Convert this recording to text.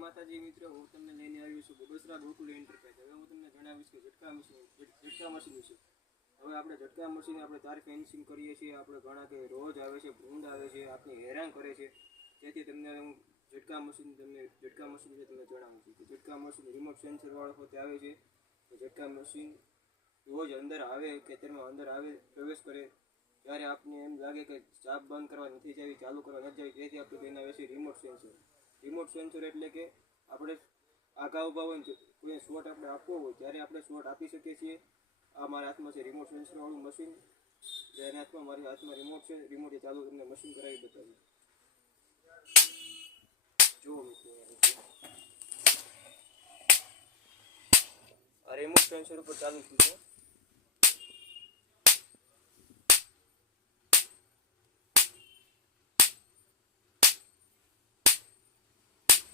માતાજી મિત્રો, હું તમને લઈને આવ્યો છું બબસરા ગોકુલ એન્ટરપ્રાઇઝ. હવે હું તમને જણાવીશ કે ઝટકા મશીન વિશે. હવે આપણે ઝટકા મશીન આપણે તાર ફેન્સિંગ કરીએ છીએ. આપણે ઘણા કે રોજ આવે છે, ભૂંડ આવે છે, આપણે હેરાન કરે છે. તેથી તમને હું ઝટકા મશીન વિશે તમને જણાવું છું કે ઝટકા મશીન રિમોટ સેન્સરવાળો પોતે આવે છે. ઝટકા મશીન રોજ અંદર આવે કે તેમાં અંદર આવે પ્રવેશ કરે ત્યારે આપને એમ લાગે કે ચાપ બંધ કરવા નથી જાવી, ચાલુ કરવા નથી જાવી, તેથી આપણે તેને આવે છે રિમોટ સેન્સર એટલે કે આપણે આગા ઊભા હોય ને કોઈ શોટ આપણે આપવો હોય ત્યારે આપણે શોટ આપી શકીએ છીએ. આ મારા હાથમાં છે રિમોટ સેન્સરવાળું મશીન. જેના હાથમાં મારી હાથમાં રિમોટ છે. રિમોટ ચાલુ તમને મશીન કરાવી બતાવ્યું. જુઓ મિત્રો, આ રિમોટ સેન્સર ઉપર ચાલુ થયું છે.